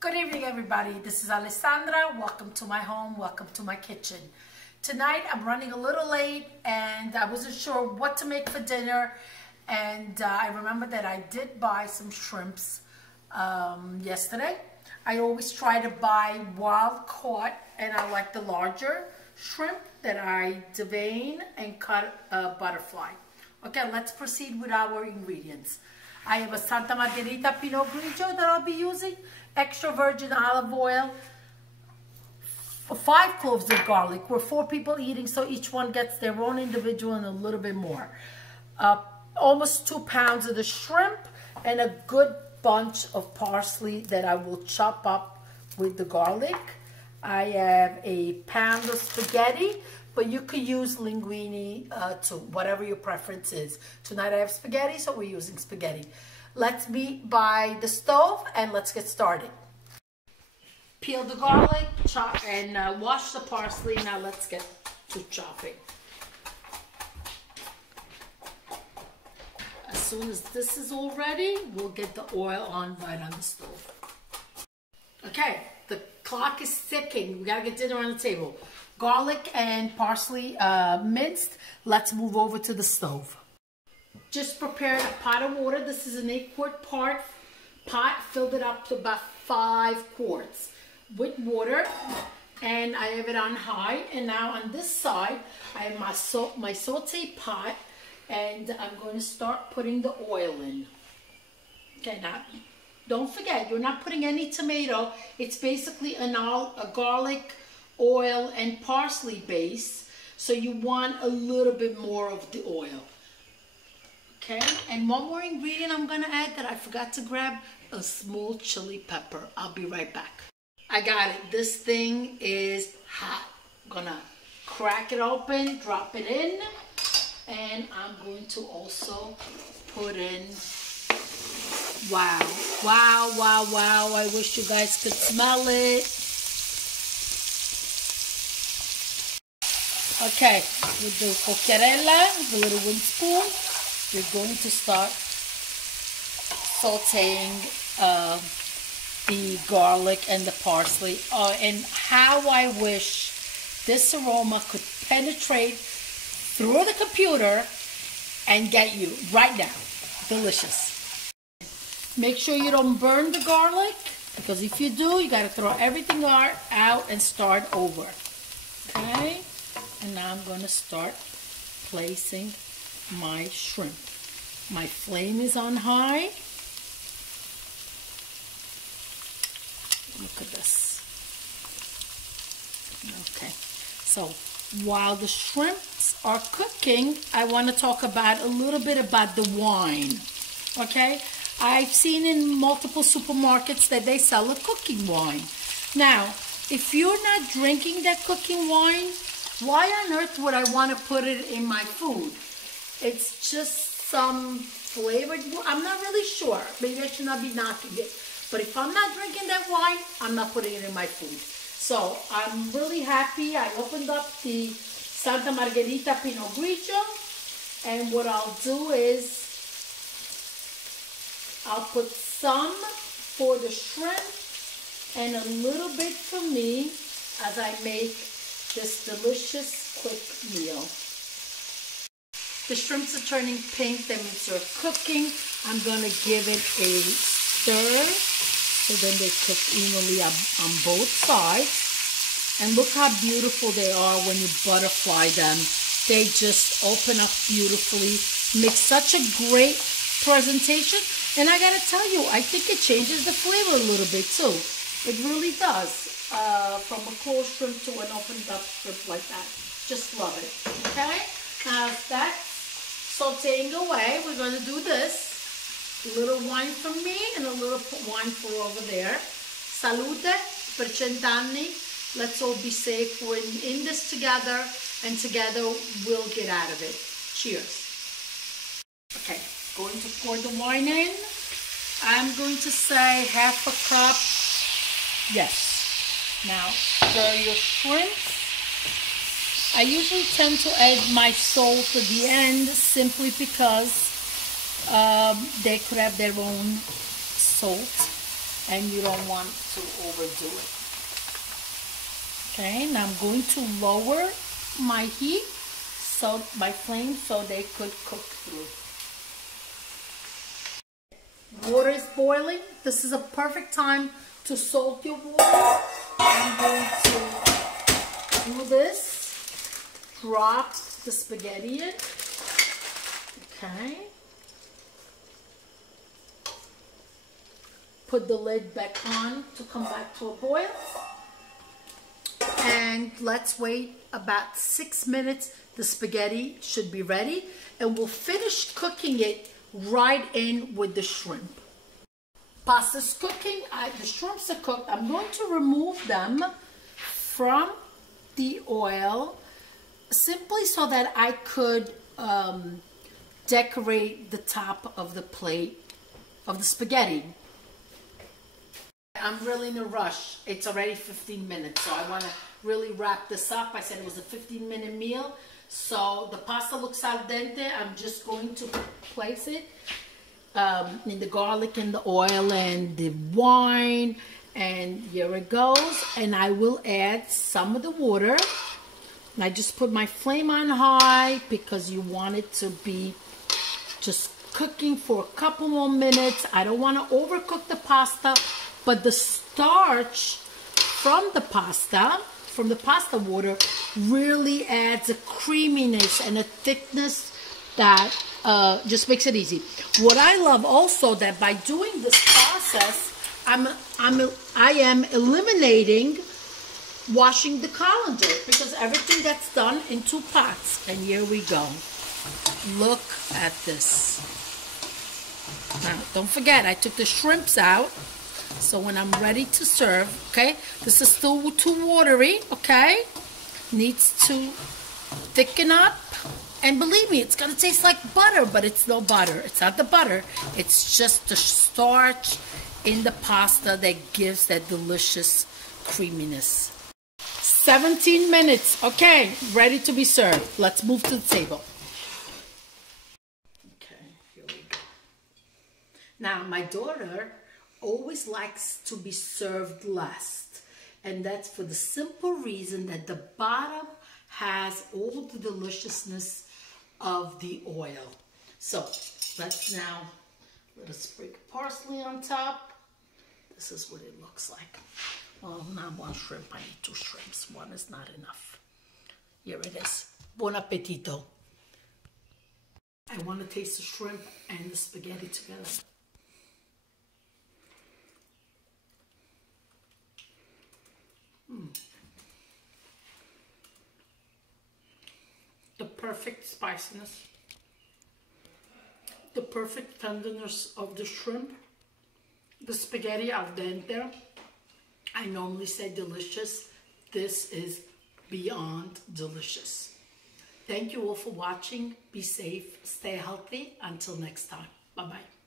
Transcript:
Good evening, everybody. This is Alessandra. Welcome to my home. Welcome to my kitchen. Tonight, I'm running a little late and I wasn't sure what to make for dinner. And I remember that I did buy some shrimps yesterday. I always try to buy wild caught, and I like the larger shrimp that I devein and cut a butterfly. Okay, let's proceed with our ingredients. I have a Santa Margherita Pinot Grigio that I'll be using, extra virgin olive oil, 5 cloves of garlic. We're 4 people eating, so each one gets their own individual and a little bit more. Almost 2 pounds of the shrimp and a good bunch of parsley that I will chop up with the garlic. I have a pound of spaghetti, but you could use linguine too, whatever your preference is. Tonight I have spaghetti, so we're using spaghetti. Let's meet by the stove and let's get started. Peel the garlic, chop, and wash the parsley. Now let's get to chopping. As soon as this is all ready, we'll get the oil on right on the stove. Okay, the clock is ticking. We gotta get dinner on the table. Garlic and parsley minced. Let's move over to the stove. Just prepared a pot of water. This is an 8-quart pot. Filled it up to about 5 quarts with water. And I have it on high. And now on this side, I have my saute pot. And I'm going to start putting the oil in. Okay, now don't forget, you're not putting any tomato. It's basically a garlic, oil, and parsley base. So you want a little bit more of the oil. Okay, and one more ingredient I'm going to add that I forgot to grab, a small chili pepper. I'll be right back. I got it. This thing is hot. I'm going to crack it open, drop it in. And I'm going to also put in, wow, wow, wow, wow. I wish you guys could smell it. Okay, with the cucchiarella, the little wooden spoon, we're going to start sauteing the garlic and the parsley. And how I wish this aroma could penetrate through the computer and get you right now. Delicious. Make sure you don't burn the garlic, because if you do, you got to throw everything out and start over. Okay? And now I'm going to start placing my shrimp. My flame is on high. Look at this. Okay. So while the shrimps are cooking, I want to talk about a little bit about the wine. Okay? I've seen in multiple supermarkets that they sell a cooking wine. Now, if you're not drinking that cooking wine, why on earth would I want to put it in my food? It's just some flavored, I'm not really sure. Maybe I should not be knocking it. But if I'm not drinking that wine, I'm not putting it in my food. So I'm really happy. I opened up the Santa Margherita Pinot Grigio. And what I'll do is I'll put some for the shrimp and a little bit for me as I make this delicious quick meal. The shrimps are turning pink. That means they're cooking. I'm going to give it a stir so then they cook evenly on both sides. And look how beautiful they are when you butterfly them. They just open up beautifully, make such a great presentation. And I got to tell you, I think it changes the flavor a little bit too. It really does. From a closed shrimp to an opened up shrimp like that. Just love it. Okay? Now that's sauteing away. We're going to do this. A little wine for me and a little wine for over there. Salute per cent'anni. Let's all be safe. We're in this together, and together we'll get out of it. Cheers. Okay, going to pour the wine in. I'm going to say half a cup. Yes. Now, stir your shrimps. I usually tend to add my salt at the end simply because they could have their own salt. and you don't want to overdo it. Okay, now I'm going to lower my heat, so my flame, so they could cook through. Water is boiling. This is a perfect time to salt your water. I'm going to do this. Drop the spaghetti in. Okay. Put the lid back on to come back to a boil. And let's wait about 6 minutes. The spaghetti should be ready. And we'll finish cooking it right in with the shrimp. Pasta's cooking. The shrimps are cooked. I'm going to remove them from the oil simply so that I could decorate the top of the plate of the spaghetti. I'm really in a rush. It's already 15 minutes, so I want to really wrap this up. I said it was a 15-minute meal. So the pasta looks al dente. I'm just going to place it in the garlic and the oil and the wine. And here it goes. And I will add some of the water. And I just put my flame on high because you want it to be just cooking for a couple more minutes. I don't want to overcook the pasta, but the starch from the pasta water, really adds a creaminess and a thickness that just makes it easy. What I love also, that by doing this process, I am eliminating washing the colander, because everything that's done in 2 pots. And here we go. Look at this. Now, don't forget, I took the shrimps out. So when I'm ready to serve, okay, this is still too watery, okay? Needs to thicken up. And believe me, it's going to taste like butter, but it's no butter. It's not the butter. It's just the starch in the pasta that gives that delicious creaminess. 17 minutes. Okay, ready to be served. Let's move to the table. Okay, here we go. Now, my daughter always likes to be served last, and that's for the simple reason that the bottom has all the deliciousness of the oil. So let's now let us sprig parsley on top. This is what it looks like. Well, not 1 shrimp, I need 2 shrimps. 1 is not enough. Here it is. Buon appetito. I want to taste the shrimp and the spaghetti together. The perfect spiciness, the perfect tenderness of the shrimp, the spaghetti al dente. I normally say delicious. This is beyond delicious. Thank you all for watching. Be safe, stay healthy. Until next time. Bye-bye.